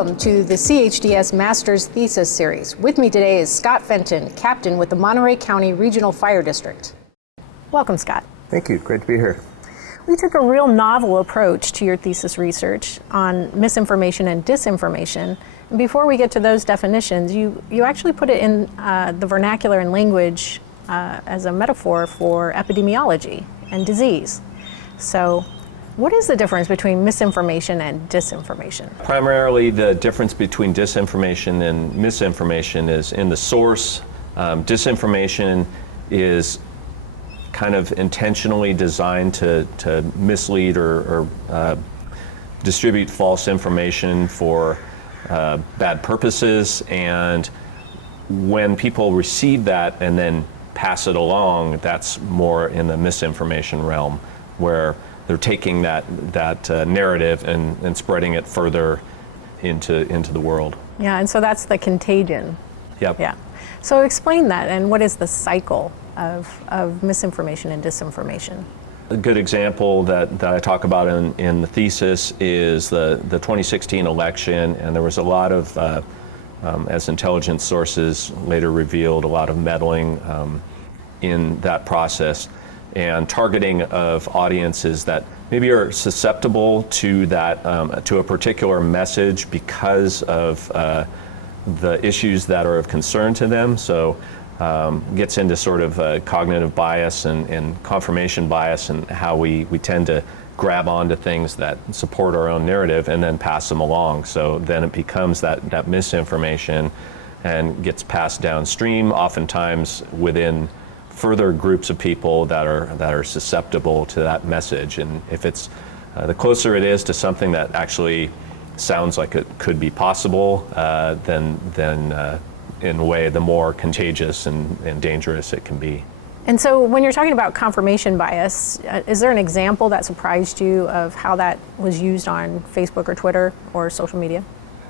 Welcome to the CHDS Master's Thesis Series. With me today is Scott Fenton, captain with the Monterey County Regional Fire District. Welcome, Scott. Thank you. Great to be here. We took a real novel approach to your thesis research on misinformation and disinformation. And before we get to those definitions, you actually put it in the vernacular and language as a metaphor for epidemiology and disease. So what is the difference between misinformation and disinformation? Primarily, the difference between disinformation and misinformation is in the source. Disinformation is kind of intentionally designed to mislead or distribute false information for bad purposes. And when people receive that and then pass it along, that's more in the misinformation realm, where they're taking that narrative and spreading it further into the world. Yeah, and so that's the contagion. Yep. Yeah. So explain that, and what is the cycle of misinformation and disinformation? A good example that I talk about in the thesis is the 2016 election, and there was a lot of, as intelligence sources later revealed, a lot of meddling in that process and targeting of audiences that maybe are susceptible to that, to a particular message because of the issues that are of concern to them. So gets into sort of cognitive bias and confirmation bias and how we tend to grab onto things that support our own narrative and then pass them along. So then it becomes that misinformation and gets passed downstream, oftentimes within further groups of people that are susceptible to that message. And if it's the closer it is to something that actually sounds like it could be possible, then in a way, the more contagious and dangerous it can be. And so when you're talking about confirmation bias, is there an example that surprised you of how that was used on Facebook or Twitter or social media?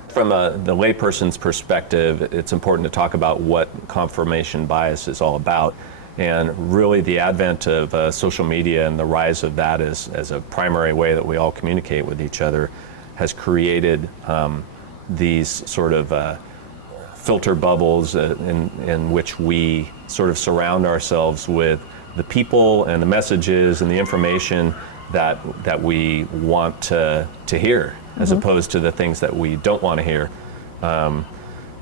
From the layperson's perspective, it's important to talk about what confirmation bias is all about. And really the advent of social media and the rise of that as a primary way that we all communicate with each other has created these sort of filter bubbles in which we sort of surround ourselves with the people and the messages and the information that we want to hear, as opposed to the things that we don't want to hear.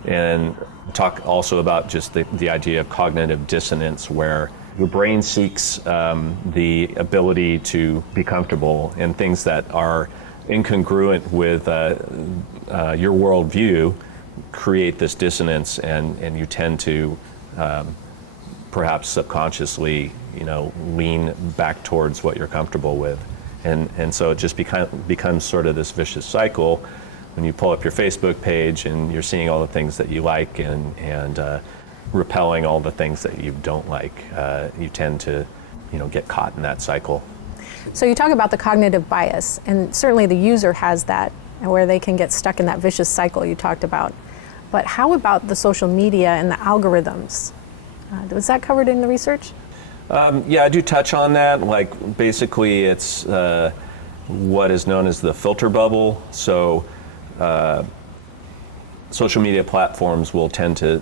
And talk also about just the idea of cognitive dissonance, where your brain seeks the ability to be comfortable in things that are incongruent with your worldview, create this dissonance, and you tend to perhaps subconsciously, lean back towards what you're comfortable with, and so it just becomes sort of this vicious cycle. When you pull up your Facebook page and you're seeing all the things that you like and repelling all the things that you don't like, you tend to, get caught in that cycle. So you talk about the cognitive bias, and certainly the user has that, where they can get stuck in that vicious cycle you talked about. But how about the social media and the algorithms? Was that covered in the research? Yeah, I do touch on that. Like, basically, it's what is known as the filter bubble. So social media platforms will tend to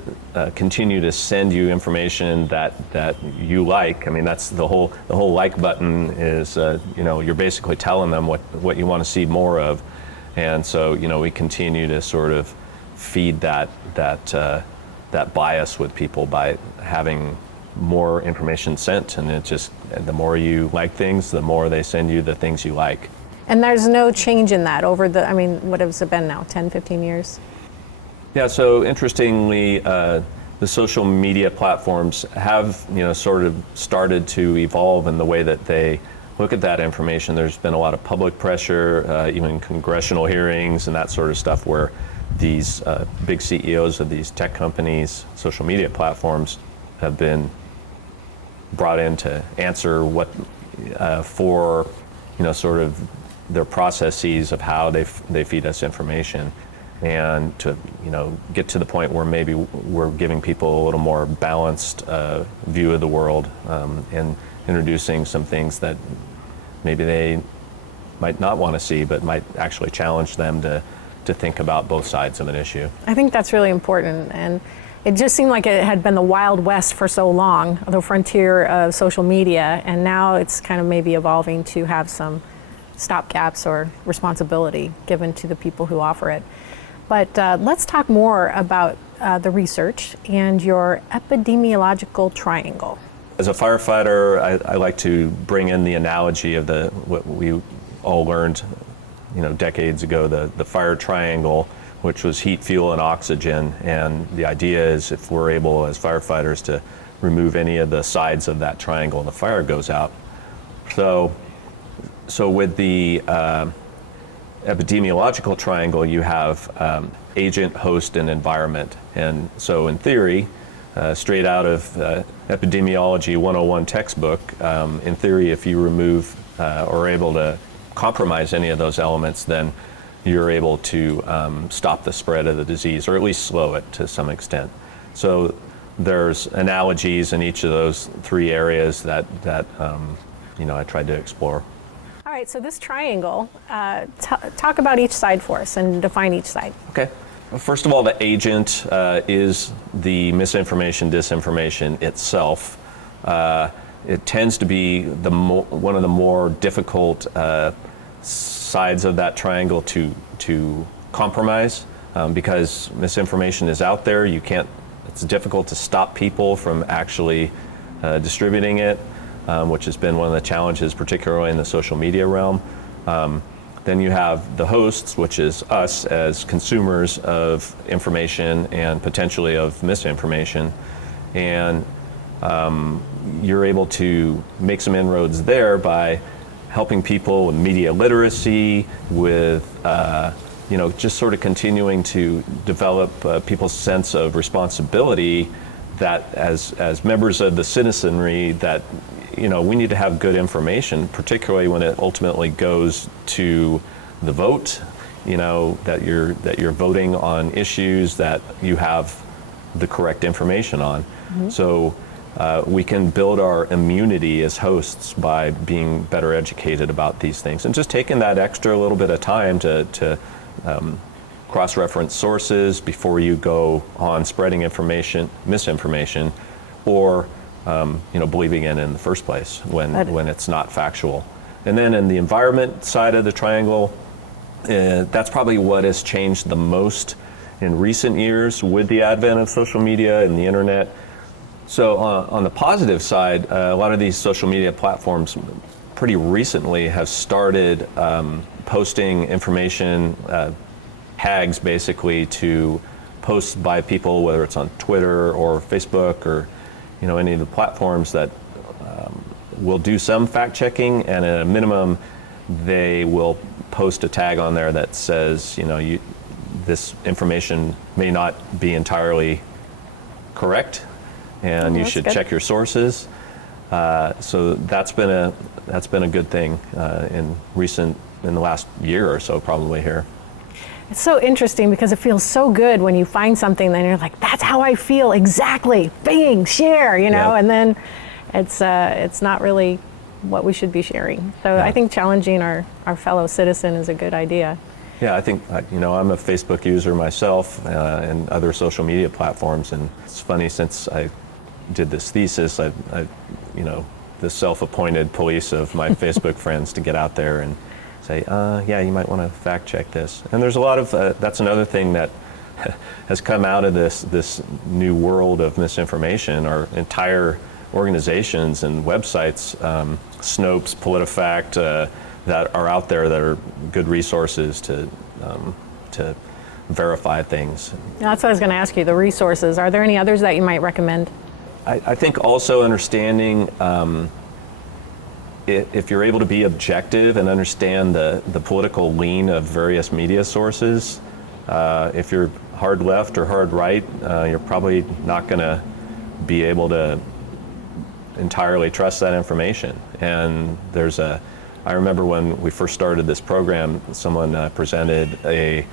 continue to send you information that you like. I mean, that's the whole like button is, you're basically telling them what you want to see more of. And so, we continue to sort of feed that bias with people by having more information sent, and the more you like things, the more they send you the things you like. And there's no change in that over what has it been now, 10, 15 years? Yeah, so interestingly, the social media platforms have, sort of started to evolve in the way that they look at that information. There's been a lot of public pressure, even congressional hearings and that sort of stuff, where these big CEOs of these tech companies, social media platforms, have been brought in to answer for, sort of their processes of how they feed us information, and to, get to the point where maybe we're giving people a little more balanced view of the world, and introducing some things that maybe they might not want to see, but might actually challenge them to to think about both sides of an issue. I think that's really important, and it just seemed like it had been the Wild West for so long, the frontier of social media, and now it's kind of maybe evolving to have some stopgaps or responsibility given to the people who offer it. But let's talk more about the research and your epidemiological triangle. As a firefighter, I like to bring in the analogy of what we all learned, decades ago, the fire triangle, which was heat, fuel, and oxygen. And the idea is if we're able as firefighters to remove any of the sides of that triangle, the fire goes out. So with the epidemiological triangle, you have agent, host, and environment. And so in theory, straight out of Epidemiology 101 textbook, in theory, if you remove or are able to compromise any of those elements, then you're able to stop the spread of the disease, or at least slow it to some extent. So there's analogies in each of those three areas that I tried to explore. All right, so this triangle, talk about each side for us and define each side. Okay. First of all, the agent is the misinformation, disinformation itself. It tends to be one of the more difficult sides of that triangle to compromise because misinformation is out there. It's difficult to stop people from actually distributing it, which has been one of the challenges, particularly in the social media realm. Then you have the hosts, which is us as consumers of information and potentially of misinformation. And you're able to make some inroads there by helping people with media literacy, with just sort of continuing to develop people's sense of responsibility that as members of the citizenry that we need to have good information, particularly when it ultimately goes to the vote, that you're voting on issues that you have the correct information on. Mm-hmm. So we can build our immunity as hosts by being better educated about these things and just taking that extra little bit of time to cross-reference sources before you go on spreading misinformation, or believing in the first place when it's not factual. And then in the environment side of the triangle, that's probably what has changed the most in recent years with the advent of social media and the internet. So on the positive side, a lot of these social media platforms pretty recently have started posting information, tags basically, to posts by people, whether it's on Twitter or Facebook or any of the platforms that will do some fact checking, and at a minimum they will post a tag on there that says this information may not be entirely correct and you should check your sources. So that's been a good thing in the last year or so, probably here. It's so interesting because it feels so good when you find something and you're like, that's how I feel exactly. Bing, share, Yep. And then it's not really what we should be sharing. So yeah. I think challenging our fellow citizen is a good idea. Yeah, I think I'm a Facebook user myself and other social media platforms, and it's funny, since I did this thesis, I the self-appointed police of my Facebook friends to get out there and say, yeah, you might want to fact check this. And there's a lot of, that's another thing that has come out of this new world of misinformation. Our entire organizations and websites, Snopes, PolitiFact, that are out there that are good resources to verify things. That's what I was going to ask you, the resources. Are there any others that you might recommend? I think also understanding, if you're able to be objective and understand the political lean of various media sources, if you're hard left or hard right, you're probably not going to be able to entirely trust that information. And I remember when we first started this program, someone presented a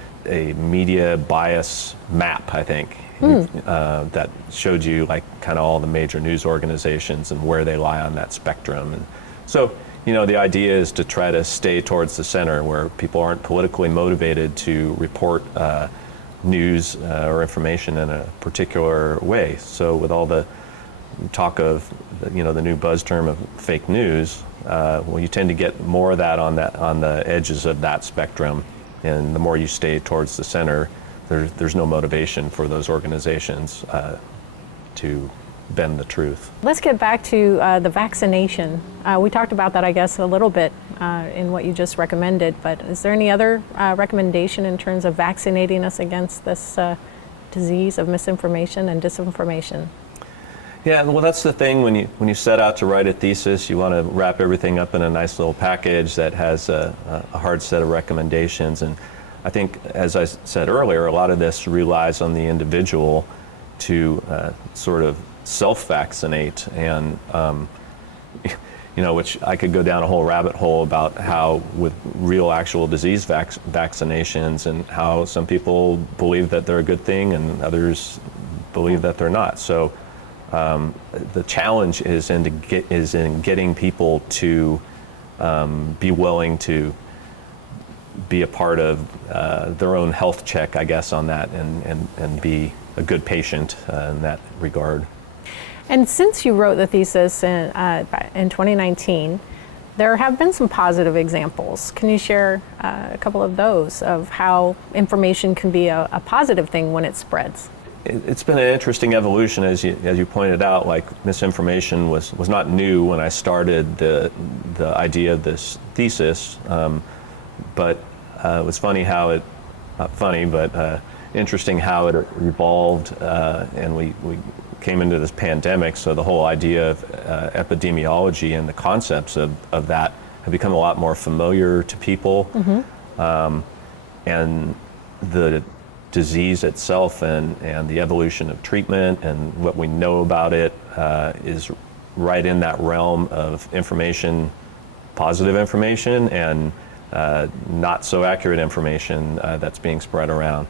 media bias map, I think, that showed you like kind of all the major news organizations and where they lie on that spectrum. And so, The idea is to try to stay towards the center where people aren't politically motivated to report news or information in a particular way. So with all the talk of, the new buzz term of fake news, you tend to get more of that on the edges of that spectrum. And the more you stay towards the center, there's no motivation for those organizations to bend the truth. Let's get back to the vaccination. We talked about that, I guess, a little bit in what you just recommended, but is there any other recommendation in terms of vaccinating us against this disease of misinformation and disinformation? Yeah, well, that's the thing when you set out to write a thesis, you want to wrap everything up in a nice little package that has a hard set of recommendations. And I think, as I said earlier, a lot of this relies on the individual to sort of self-vaccinate, and which I could go down a whole rabbit hole about how with real actual disease vaccinations and how some people believe that they're a good thing and others believe that they're not. So the challenge is in getting people to be willing to be a part of their own health check, I guess, on that, and be a good patient in that regard. And since you wrote the thesis in 2019, there have been some positive examples. Can you share a couple of those of how information can be a positive thing when it spreads? It's been an interesting evolution, as you pointed out. Like, misinformation was not new when I started the idea of this thesis, but it was interesting how it evolved, and we came into this pandemic, so the whole idea of epidemiology and the concepts of that have become a lot more familiar to people. Mm-hmm. And the disease itself and the evolution of treatment and what we know about it is right in that realm of information, positive information, and not so accurate information that's being spread around.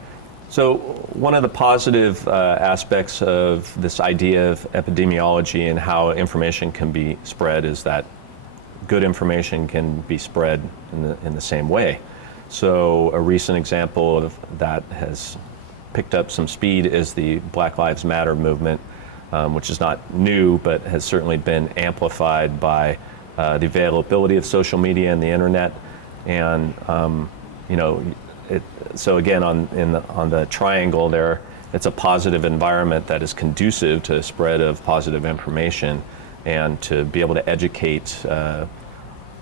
So one of the positive aspects of this idea of epidemiology and how information can be spread is that good information can be spread in the same way. So a recent example of that has picked up some speed is the Black Lives Matter movement, which is not new, but has certainly been amplified by the availability of social media and the internet. And so again, on the triangle there, it's a positive environment that is conducive to the spread of positive information and to be able to educate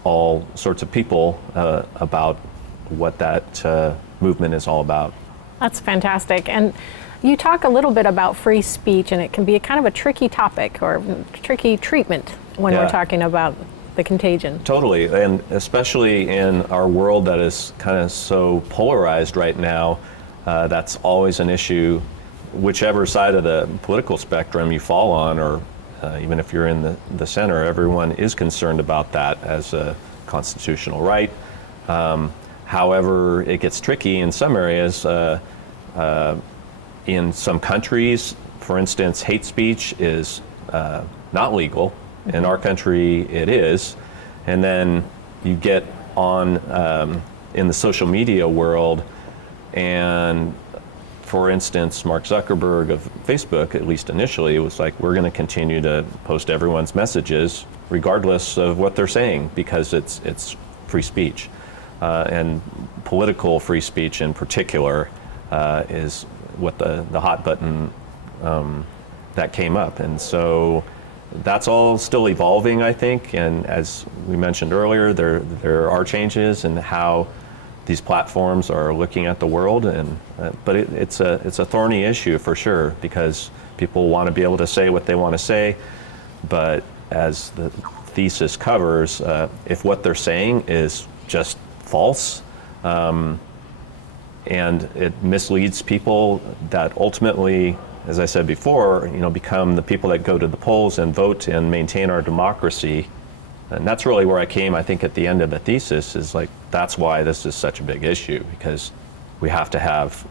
all sorts of people about what that movement is all about. That's fantastic. And you talk a little bit about free speech, and it can be a kind of a tricky topic or tricky treatment when we're talking about the contagion. Totally, and especially in our world that is kind of so polarized right now, that's always an issue, whichever side of the political spectrum you fall on, or even if you're in the center, everyone is concerned about that as a constitutional right. However, it gets tricky in some areas. In some countries, for instance, hate speech is not legal. In our country, it is. And then you get on in the social media world, and for instance, Mark Zuckerberg of Facebook, at least initially, was like, we're going to continue to post everyone's messages regardless of what they're saying, because it's free speech. And political free speech in particular is what the hot button that came up. And so that's all still evolving, I think. And as we mentioned earlier, there are changes in how these platforms are looking at the world, and but it's a thorny issue for sure, because people want to be able to say what they want to say, but as the thesis covers, if what they're saying is just false, and it misleads people that ultimately, as I said before, become the people that go to the polls and vote and maintain our democracy. And that's really where I came, I think, at the end of the thesis, is like, that's why this is such a big issue, because we have to have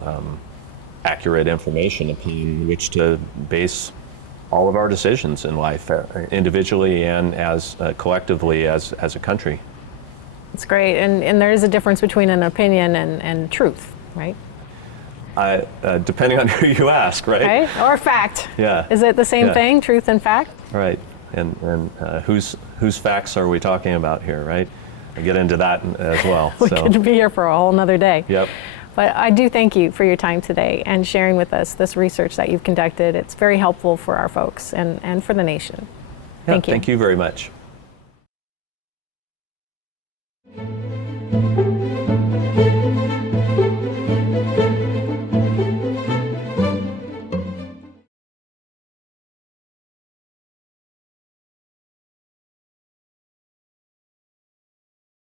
accurate information upon which to base all of our decisions in life, individually and as collectively as a country. It's great, and there is a difference between an opinion and truth, right? Depending on who you ask, right? Okay. Or fact. Yeah. Is it the same thing, truth and fact? Right. And whose facts are we talking about here, right? I get into that as well. We could be here for a whole nother day. Yep. But I do thank you for your time today and sharing with us this research that you've conducted. It's very helpful for our folks and for the nation. Thank you. Thank you very much.